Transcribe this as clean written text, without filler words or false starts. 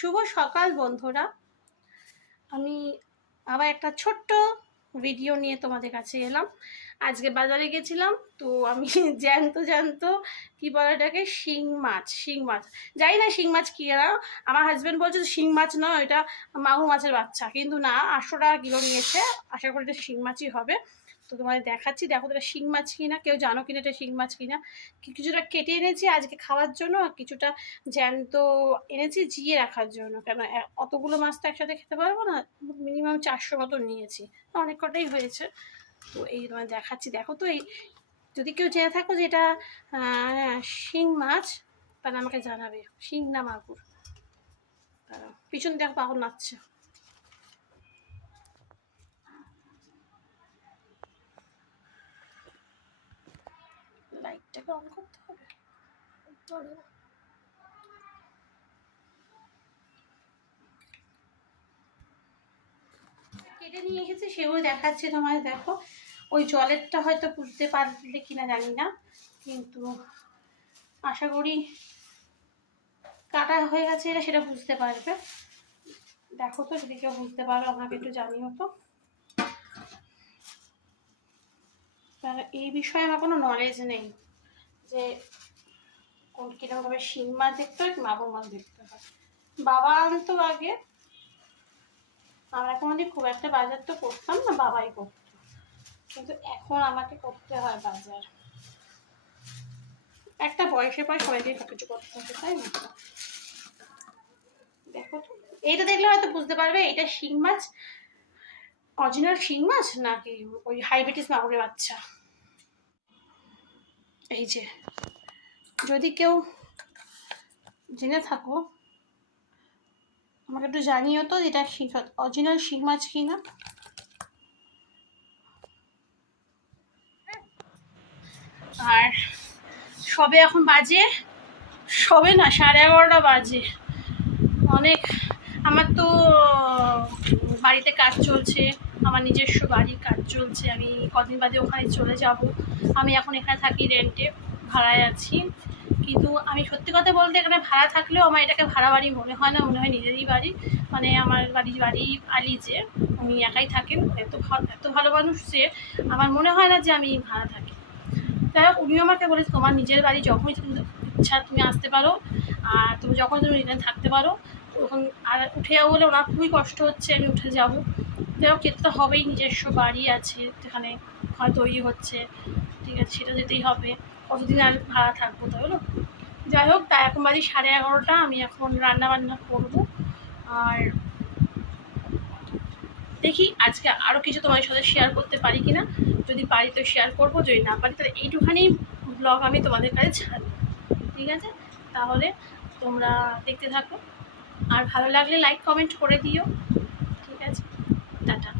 শুভ সকাল বন্ধুরা। আমি আবার একটা ছোট্ট ভিডিও নিয়ে তোমাদের কাছে এলাম। আজকে বাজারে গেছিলাম, তো আমি জ্যান্ত কি বলে এটাকে, শিং মাছ জানি না শিং মাছ কি না। আমার হাজব্যান্ড বলছে শিং মাছ নয়, এটা মাগুর মাছের বাচ্চা, কিন্তু না 800 টাকা কিলো নিয়েছে। আশা করি এটা শিং মাছই হবে। তো তোমাদের দেখাচ্ছি, দেখো তো এটা শিং মাছ কিনা, কেউ জানো কিনা এটা শিং মাছ কিনা। কিছুটা কেটে এনেছি আজকে খাওয়ার জন্য, আর কিছুটা জ্যান্ত এনেছি জিয়ে রাখার জন্য। কেন অতগুলো মাছ তো একসাথে খেতে পারবো না, মিনিমাম 400 মতো নিয়েছি, অনেক কটাই হয়েছে। তো এই তোমার দেখাচ্ছি, দেখো তো। এই যদি কেউ জেনে থাকো যে এটা শিং মাছ, তাহলে আমাকে জানাবে, শিং না মাগুর। পিছন দেখো পাগল নাচছে। লাইটটাকে অন করতে হবে। কেটে নিয়ে এসেছি, সেগুলো দেখাচ্ছে তোমার। দেখো ওই জলেরটা হয়তো বুঝতে পারলে কিনা জানি না, কিন্তু আশা করি কাটা হয়ে গেছে এটা, সেটা বুঝতে পারবে। দেখো তো, যদি কেউ বুঝতে পারবে আমাকে একটু জানিও তো। এই বিষয়ে আমার কোনো নলেজ নেই যে কোন কিরকমভাবে শিং মাছ দেখতে হয় কি মাগুর মাছ দেখতে হয়। বাবা আনতো আগে, আমরা কোনোদিন খুব একটা বাজার তো করতাম না, বাবাই করতো, কিন্তু এখন আমাকে করতে হয় বাজার। একটা বয়সের পর সবাইকে সব কিছু করতে হবে, তাই না? দেখো তো, এইটা দেখলে হয়তো বুঝতে পারবে এটা শিং মাছ, অরিজিনাল শিং মাছ নাকি ওই হাইব্রিটিস মাগুরের বাচ্চা। এই যে, যদি কেউ জেনে থাকো আমাকে একটু জানিও তো এটা অরিজিনাল শিং মাছ কিনা। আর সবে এখন বাজে, সবে না 11:30 বাজে। অনেক, আমার তো বাড়িতে কাজ চলছে, আমার নিজস্ব বাড়ির কাজ চলছে। আমি কদিন বাদে ওখানে চলে যাব। আমি এখন এখানে থাকি রেন্টে, ভাড়ায় আছি। কিন্তু আমি সত্যি কথা বলতে এখানে ভাড়া থাকলেও আমার এটাকে ভাড়া বাড়ি মনে হয় না, মনে হয় নিজেরই বাড়ি। মানে আমার বাড়ি আলি, যে উনি একাই থাকেন, এত ভালো মানুষ যে আমার মনে হয় না যে আমি ভাড়া থাকি। যাই হোক, উনিও আমাকে বলেছে তোমার নিজের বাড়ি, যখনই ইচ্ছা তুমি আসতে পারো, আর তুমি যখন তুমি এখানে থাকতে পারো। তখন আর উঠে যাবো বলে ওনার খুবই কষ্ট হচ্ছে, আমি উঠে যাবো। যাই হোক, যেতে তো হবেই, নিজস্ব বাড়ি আছে যেখানে ঘর তৈরি হচ্ছে, ঠিক আছে, সেটা যেতেই হবে। কতদিন আর ভাড়া থাকবো, তাই বলো? যাই হোক, তাই এখন বাজে 11:30। আমি এখন রান্না বান্না করবো, আর দেখি আজকে আরও কিছু তোমার সাথে শেয়ার করতে পারি কিনা। যদি পারি তো শেয়ার করবো, যদি না পারি তাহলে এইটুখানি ব্লগ আমি তোমাদের কাছে ছাড়বো, ঠিক আছে? তাহলে তোমরা দেখতে থাকো, আর ভালো লাগলে লাইক কমেন্ট করে দিও, ঠিক আছে? টাটা।